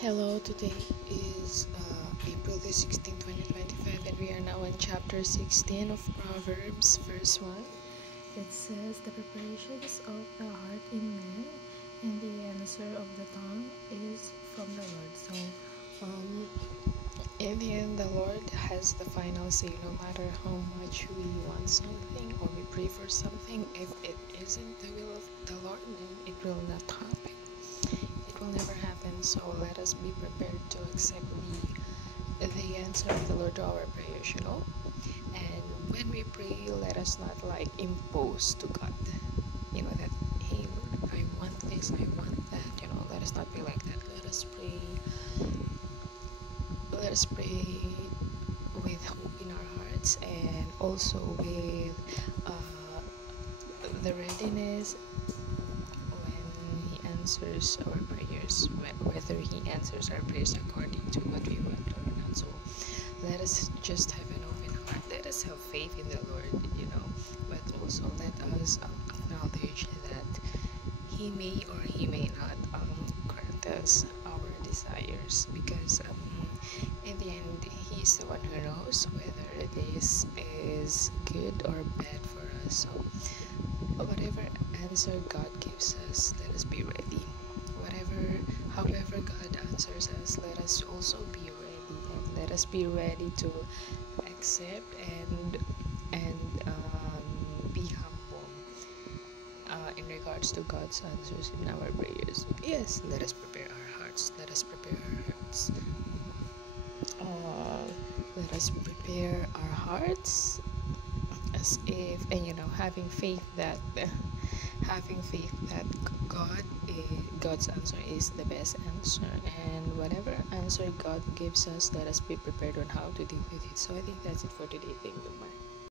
Hello, today is April the 16th, 2025, and we are now in chapter 16 of Proverbs, verse 1. It says, "The preparations of the heart in man, and the answer of the tongue is from the Lord." So, in the end, the Lord has the final say. No matter how much we want something or we pray for something, if it isn't the will of the Lord, then it will not happen. It will never happen. So let us be prepared to accept the answer of the Lord to our prayers, And when we pray, let us not impose to God, that, hey Lord, I want this, I want that, let us not be like that. Let us pray with hope in our hearts, and also with the readiness when He answers our prayers, whether He answers our prayers according to what we want or not. So let us just have an open heart. Let us have faith in the Lord, but also let us acknowledge that He may or He may not grant us our desires, because in the end, He's the one who knows whether this is good or bad for us. So whatever answer God gives us, let us be ready. However God answers us, let us also be ready, and let us be ready to accept and be humble in regards to God's answers in our prayers. Yes, let us prepare our hearts. Let us prepare our hearts. Let us prepare our hearts as if, and having faith that God's answer is the best answer, and whatever answer God gives us, let us be prepared on how to deal with it. So I think that's it for today. Thank you. Bye.